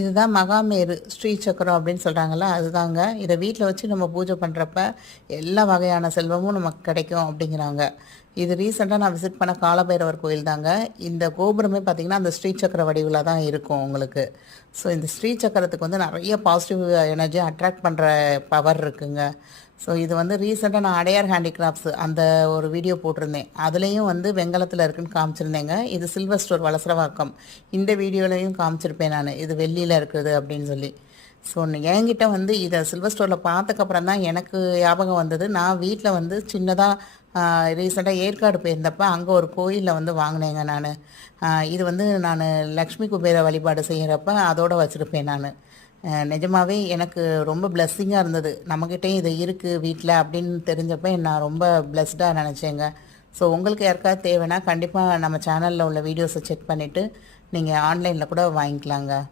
இதுதான் மகாமேரு ஸ்ரீ சக்கரம் அப்படின்னு சொல்கிறாங்கல்ல, அதுதாங்க. இதை வீட்டில் வச்சு நம்ம பூஜை பண்ணுறப்ப எல்லா வகையான செல்வமும் நமக்கு கிடைக்கும் அப்படிங்கிறாங்க. இது ரீசெண்டாக நான் விசிட் பண்ண காலபைரவர் கோயில் தாங்க. இந்த கோபுரமே பார்த்திங்கன்னா அந்த ஸ்ரீ சக்கர வடிவில் தான் இருக்கும் உங்களுக்கு. ஸோ இந்த ஸ்ரீ சக்கரத்துக்கு வந்து நிறைய பாசிட்டிவ் எனர்ஜி அட்ராக்ட் பண்ணுற பவர் இருக்குங்க. ஸோ இது வந்து ரீசெண்டாக நான் அடையார் ஹேண்டிகிராஃப்ட்ஸ் அந்த ஒரு வீடியோ போட்டிருந்தேன். அதுலேயும் வந்து வெங்கலத்தில் இருக்குன்னு காமிச்சிருந்தேங்க. இது சில்வர் ஸ்டோர் வலசரவாக்கம். இந்த வீடியோலையும் காமிச்சிருப்பேன் நான், இது வெள்ளியில் இருக்குது அப்படின்னு சொல்லி. ஸோ என்கிட்ட வந்து இதை சில்வர் ஸ்டோரில் பார்த்தக்கப்புறம் தான் எனக்கு ஞாபகம் வந்தது. நான் வீட்டில் வந்து சின்னதாக ரீசெண்டாக ஏற்காடு போயிருந்தப்போ அங்கே ஒரு கோயிலில் வந்து வாங்கினேங்க நான். இது வந்து நான் லக்ஷ்மி குபேர வழிபாடு செய்கிறப்ப அதோடு வச்சுருப்பேன் நான். நிஜமாவே எனக்கு ரொம்ப பிளெஸ்ஸிங்காக இருந்தது. நம்மக்கிட்டேயும் இது இருக்குது வீட்டில் அப்படின்னு தெரிஞ்சப்போ நான் ரொம்ப பிளெஸ்டாக நினச்சேங்க. ஸோ உங்களுக்கு யாருக்காவது தேவைன்னா கண்டிப்பாக நம்ம சேனலில் உள்ள வீடியோஸை செக் பண்ணிவிட்டு நீங்கள் ஆன்லைனில் கூட வாங்கிக்கலாங்க.